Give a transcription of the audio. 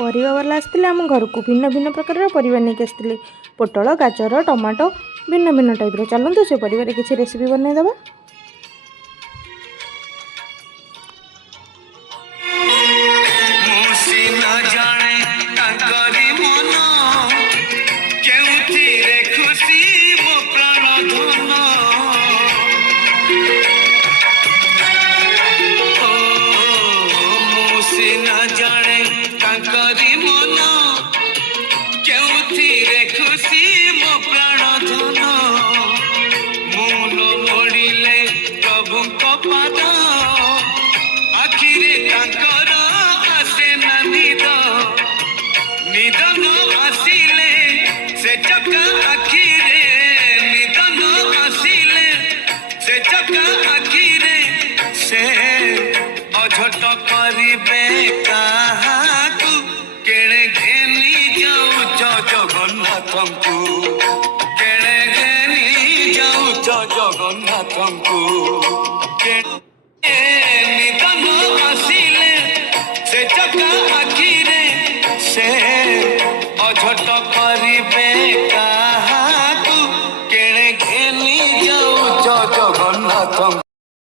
ପରିବାବାଲା ଆସିଥିଲେ ଆମ ଘରକୁ। ଭିନ୍ନ ଭିନ୍ନ ପ୍ରକାରର ପରିବା ନେଇକି ଆସିଥିଲେ। ପୋଟଳ, ଗାଜର, ଟମାଟୋ, ଭିନ୍ନ ଭିନ୍ନ ଟାଇପ୍ର। ଚାଲନ୍ତୁ ସେ ପରିବାରେ କିଛି ରେସିପି ବନେଇଦେବା। ଅଝଟ କରିବେ କାହାକୁ କେଣେ ଘେନି ଯାଉଛ ଜଗନ୍ନାଥଙ୍କୁ, କେଣେ ଘେନି ଯାଉଛ ଜଗନ୍ନାଥଙ୍କୁ। ନିଧନ ଆସିଲେ ସେ ଚକା ଆଖିରେ ସେ ଅଝଟ କରିବେ